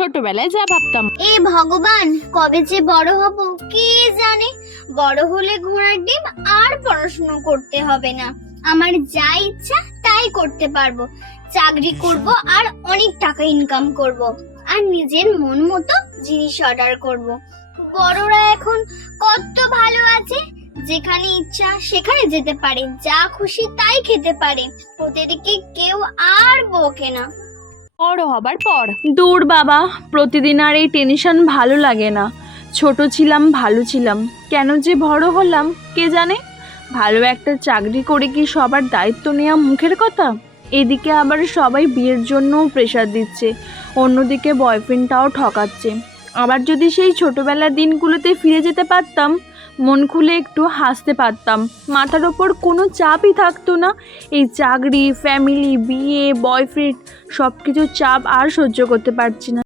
ছোটবেলায় যা ভাবতাম। এ ভগবান, কবে যে বড় হব কে জানে। বড় হলে ঘোড়ার ডিম আর পড়াশোনা করতে হবে না, আমার যা ইচ্ছা তাই করতে পারবো। চাকরি করব আর অনেক টাকা ইনকাম করব, আর নিজের মন মতো জিনিস অর্ডার করব। বড়রা এখন কত ভালো আছে, যেখানে ইচ্ছা সেখানে যেতে পারে, যা খুশি তাই খেতে পারে, ওদেরকে কেউ আর বকে না। বড় হবার পর দূর বাবা, প্রতিদিন আর এই টেনশন ভালো লাগে না। ছোট ছিলাম, ভালো ছিলাম, কেন যে বড় হলাম কে জানে। ভালো একটা চাকরি করে কি সবার দায়িত্ব নেওয়া মুখের কথা? এদিকে আবার সবাই বিয়ের জন্য প্রেশার দিচ্ছে, অন্যদিকে বয়ফ্রেন্ডটাও ঠকাচ্ছে। আবার যদি সেই ছোটবেলার দিনগুলোতে ফিরে যেতে পারতাম, মন খুলে একটু হাসতে পারতাম, মাথার ওপর কোনো চাপই থাকতো না। এই চাকরি, ফ্যামিলি, বিয়ে, বয়ফ্রেন্ড, সব কিছু চাপ আর সহ্য করতে পারছি না।